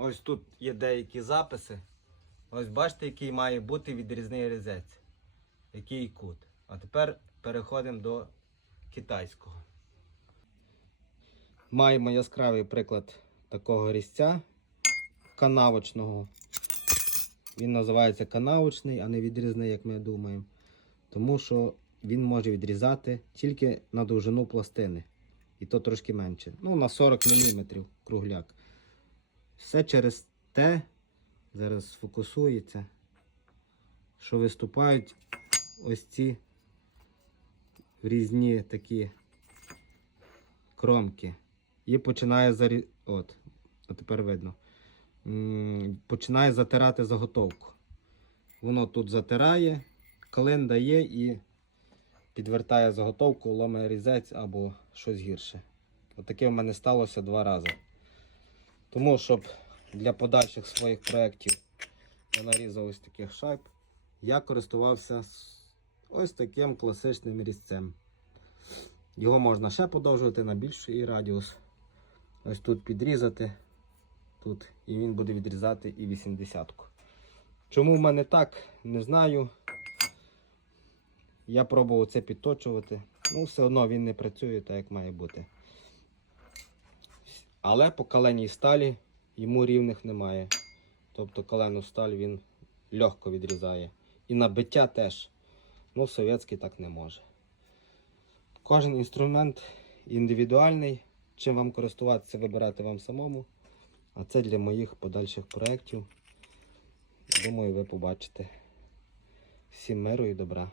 Ось тут є деякі записи. Ось бачите, який має бути відрізний різець. Який кут. А тепер переходимо до китайського. Маємо яскравий приклад такого різця канавочного. Він називається канавочний, а не відрізний, як ми думаємо. Тому що він може відрізати тільки на довжину пластини. І то трошки менше. Ну, на 40 мм кругляк. Все через те, зараз сфокусується, що виступають ось ці різні такі кромки. І починає зарі... От, от тепер видно. Починає затирати заготовку. Воно тут затирає, клин дає і підвертає заготовку, ломає різець або щось гірше. Отаке в мене сталося два рази. Тому, щоб для подальших своїх проєктів я нарізав ось таких шайб, я користувався ось таким класичним різцем. Його можна ще подовжувати на більший радіус. Ось тут підрізати, тут, і він буде відрізати і 80-ку. Чому в мене так, не знаю. Я пробував це підточувати. Ну, все одно він не працює так, як має бути. Але по каленій сталі йому рівних немає. Тобто калену сталь він легко відрізає. І набиття теж. Ну, совєтський так не може. Кожен інструмент індивідуальний. Чим вам користуватися, вибирати вам самому. А це для моїх подальших проєктів. Думаю, ви побачите. Всім миру і добра.